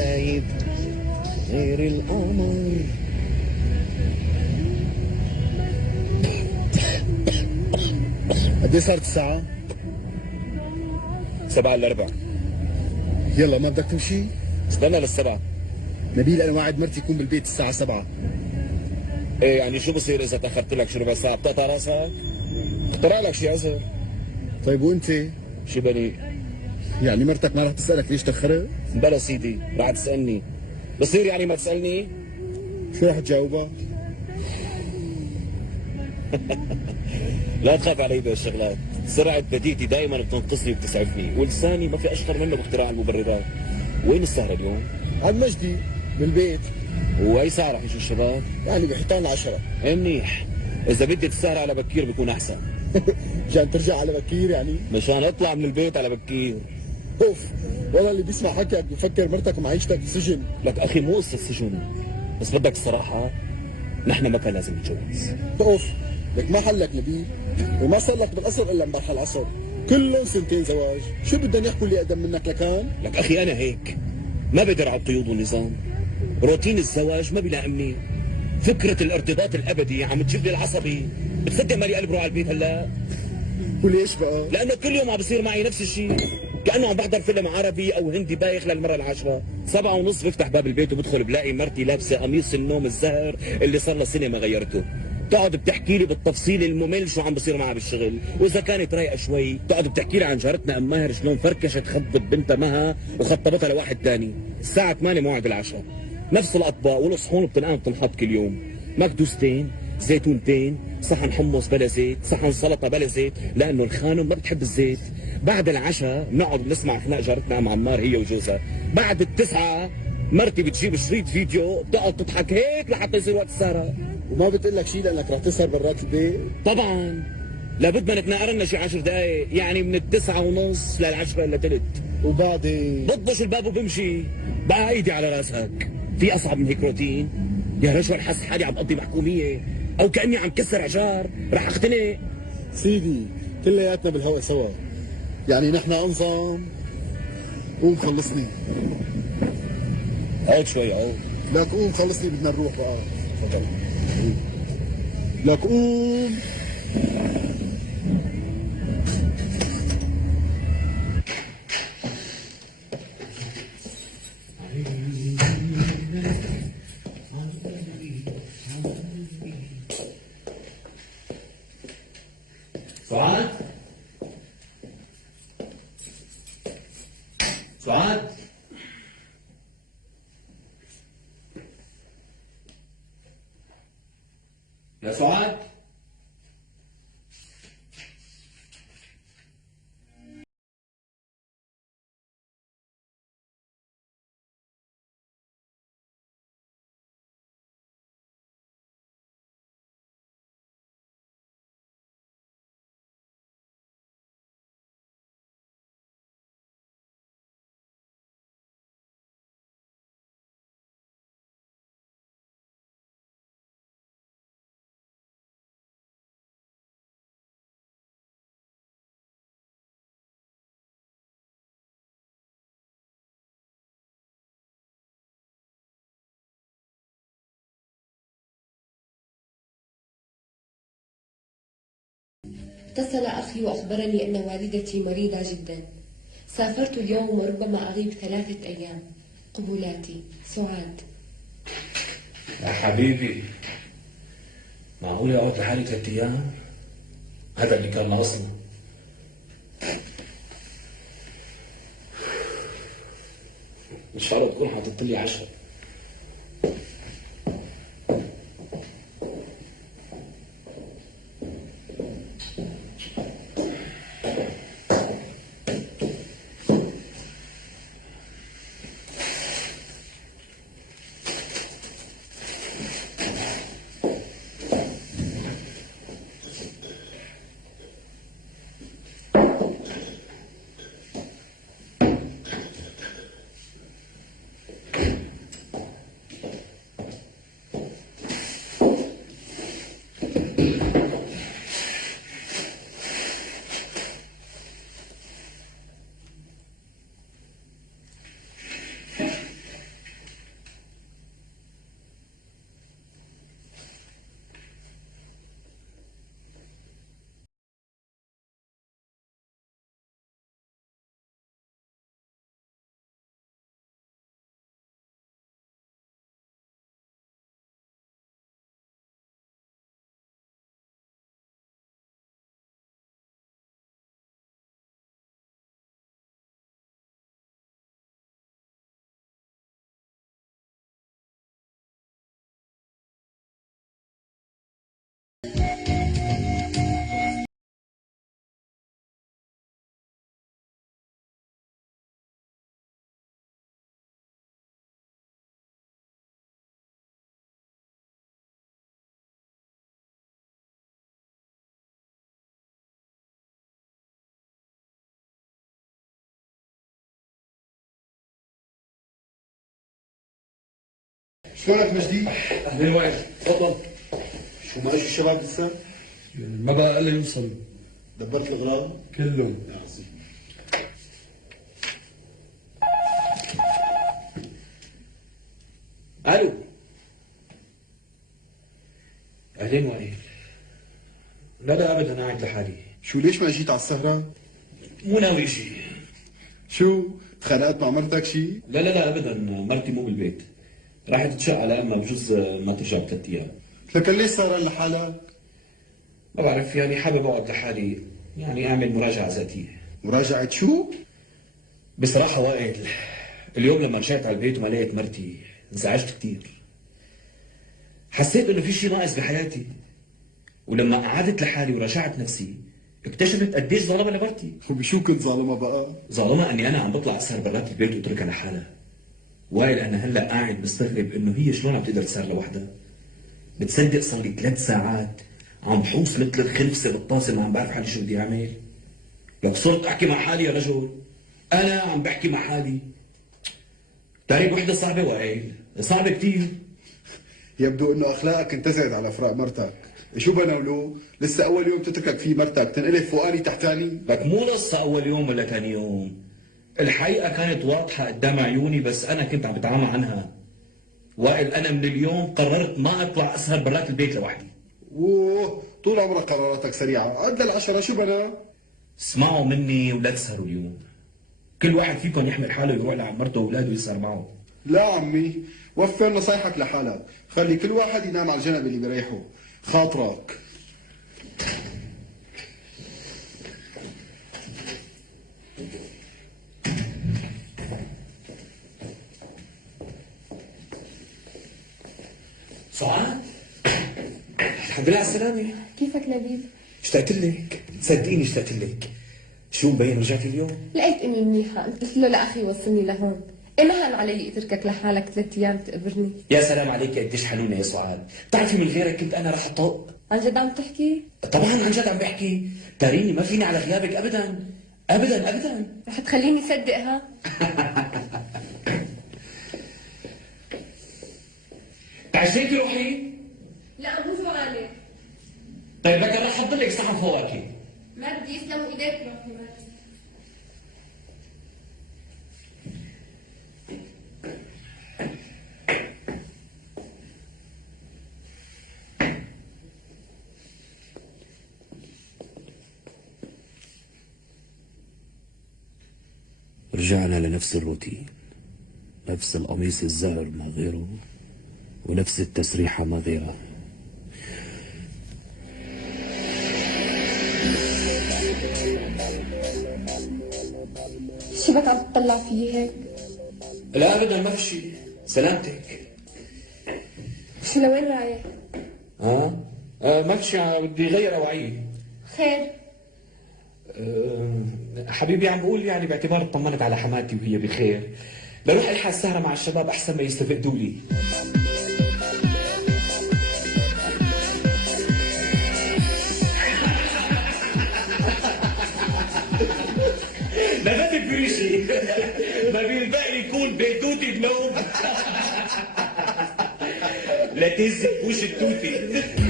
شايف غير القمر. قد ايه صارت الساعة؟ 7:45. يلا ما بدك تمشي؟ استنى للسبعة. نبيل انا واعد مرتي يكون بالبيت الساعة 7. ايه يعني شو بصير اذا تاخرت لك شي ربع ساعة؟ بتقطع راسك؟ اخترع لك شي عذر. طيب وانت؟ شي بني؟ يعني مرتك ما رح تسألك ليش تأخرت؟ بلا سيدي رح تسألني. بصير يعني ما تسألني؟ شو رح تجاوبها؟ لا تخاف علي بهالشغلات، سرعة بديهتي دائما بتنقصني وبتسعفني، ولساني ما في اشطر منه باختراع المبررات. وين السهرة اليوم؟ عند مجدي بالبيت. واي ساعة رح يجوا الشباب؟ يعني بحيطان 10. ايه منيح، اذا بدي السهرة على بكير بكون احسن. مشان ترجع على بكير يعني؟ مشان اطلع من البيت على بكير. اوف، والله اللي بيسمع حكيك بفكر مرتك ومعيشتك بسجن. لك اخي مو قصة سجن، بس بدك الصراحة نحن ما كان لازم نتجوز. اوف، لك ما حلك نبيل، وما صار لك بالاصل الا امبارح العصر، كلهم سنتين زواج، شو بدهم يحكوا اللي اقدم منك لكان؟ لك اخي انا هيك ما بقدر على القيود والنظام. روتين الزواج ما بيلائمني. فكرة الارتباط الابدي عم تجيب لي العصبي. بتصدق مالي قلب روح على البيت هلا؟ وليش بقى؟ لانه كل يوم عم بصير معي نفس الشيء، كانه عم بحضر فيلم عربي او هندي بايخ للمره العاشره. 7:30 بفتح باب البيت وبدخل بلاقي مرتي لابسه قميص النوم الزهر اللي صار لها سنه ما غيرته. تقعد بتحكي لي بالتفصيل الممل شو عم بصير معها بالشغل، واذا كانت رايقه شوي بتقعد بتحكي لي عن جارتنا ام ماهر شلون فركشت خطبت بنتها مها وخطبتها لواحد ثاني. الساعه 8 موعد العشاء، نفس الاطباق والصحون بتنقام بتنحط كل يوم. مكدوستين، زيتونتين، صحن حمص بلا زيت، صحن سلطه بلا زيت، لانه الخانم ما بتحب الزيت. بعد العشاء بنقعد نسمع خناق جارتنا ام عمار هي وجوزها. بعد التسعة مرتي بتجيب شريط فيديو بتقعد تضحك هيك لحتى يصير وقت السهرة. وما بتقول لك شيء لانك رح تسهر برات البيت؟ طبعا لابد ما نتناقر لنا شي 10 دقايق، يعني من 9:30 لل10 الا ثلث. وبعدين بطبش الباب وبمشي. بقى ايدي على راسك، في اصعب من هيك روتين؟ يا رجل حس حالي عم بقضي محكوميه او كاني عم كسر عجار، رح اختنق. سيدي كلياتنا بالهواء سوا، يعني نحن انظم. قوم خلصني. عود شوي عود. لك قوم خلصني بدنا نروح بقى. تفضل. لك قوم. سعاد، سعاد، يا سعاد. اتصل أخي وأخبرني أن والدتي مريضة جدا. سافرت اليوم وربما أغيب 3 أيام. قبولاتي سعاد. يا حبيبي، معقول اقعد لحالي 3 ايام؟ هذا اللي كان ناقصنا. ان شاء الله تكون حاطط لي 10. شلونك مجدي؟ اهلين وائل، تفضل. شو ما اجوا الشباب لسه؟ ما بقى الا يوصل دبرت الاغراض؟ كلهم. الو. اهلين وائل. لا ابدا قاعد لحالي. شو ليش ما جيت على السهرة؟ مو ناوي شيء. شو؟ تخانقت مع مرتك شي؟ لا ابدا، مرتي مو بالبيت. راحت تشق على امها بجوز ما ترجع بثلاث ايام. لكن ليش سهران لحالك؟ ما بعرف، يعني حابب اقعد لحالي، يعني اعمل مراجعه ذاتيه. مراجعة شو؟ بصراحه وائل، اليوم لما رجعت على البيت وما لقيت مرتي انزعجت كثير. حسيت انه في شيء ناقص بحياتي. ولما قعدت لحالي وراجعت نفسي اكتشفت قديش ظالمه لمرتي. وبشو كنت ظالمة بقى؟ ظالمه اني انا عم بطلع اسهر برات البيت واتركها لحالها. وائل انا هلا قاعد بستغرب انه هي شلون عم تقدر تسهر لوحدها. بتصدق صار لي 3 ساعات عم بحوس مثل الخنفسه بالطاسه، ما عم بعرف حالي شو بدي اعمل. لك صرت احكي مع حالي يا رجل، انا عم بحكي مع حالي. بتعرف وحده صعبه وائل، صعبه كثير. يبدو انه اخلاقك انتزعت على فراق مرتك. شو بنولو؟ لسه اول يوم تتركك فيه مرتك تنقلب فوقاني تحتاني؟ لك مو لسه اول يوم ولا ثاني يوم. الحقيقه كانت واضحه قدام عيوني، بس انا كنت عم بتعامى عنها. وائل انا من اليوم قررت ما اطلع اسهر برات البيت لوحدي. اوه، طول عمرك قراراتك سريعة. عد لل10 شو بنا؟ اسمعوا مني ولا تسهروا اليوم. كل واحد فيكم يحمل حاله يروح لعند مرته واولاده ويسهر معه. لا عمي، وفر نصايحك لحالك. خلي كل واحد ينام على الجنب اللي بريحه. خاطرك. سعاد، الحمد لله على السلامة. كيفك لبيب؟ اشتقت لك، صدقيني اشتقت لك. شو مبين رجعتي اليوم؟ لقيت امي منيحه، قلت له لاخي وصلني لهون. ايه ما هان علي اتركك لحالك 3 ايام تقبرني. يا سلام عليك قديش حنونة يا سعاد. بتعرفي من غيرك كنت انا رح اطق. عن جد عم تحكي؟ طبعا عن جد عم بحكي. تاريني ما فيني على غيابك ابدا ابدا ابدا. رح تخليني صدق ها؟ تعشيتي روحي؟ لا مو جوعانه. طيب لك رح احط لك صحن فواكه. ما بدي، يسلم ايديك روحي. ما بدي. رجعنا لنفس الروتين، نفس القميص الزهر ما غيره، ونفس التسريحة ما غيرها. شو بك عم تطلع فيي هيك؟ لا ابدا ما في شيء، سلامتك. شو لوين رايح؟ ما في شيء، بدي غير اوعيه. خير. حبيبي عم بقول يعني باعتبار اطمنت على حماتي وهي بخير، بروح الحق السهرة مع الشباب احسن ما يستفدوا لي. ما في شيء، ما بيلبقني يكون بيتوتي بنوم. لا تهز بوش التوتي.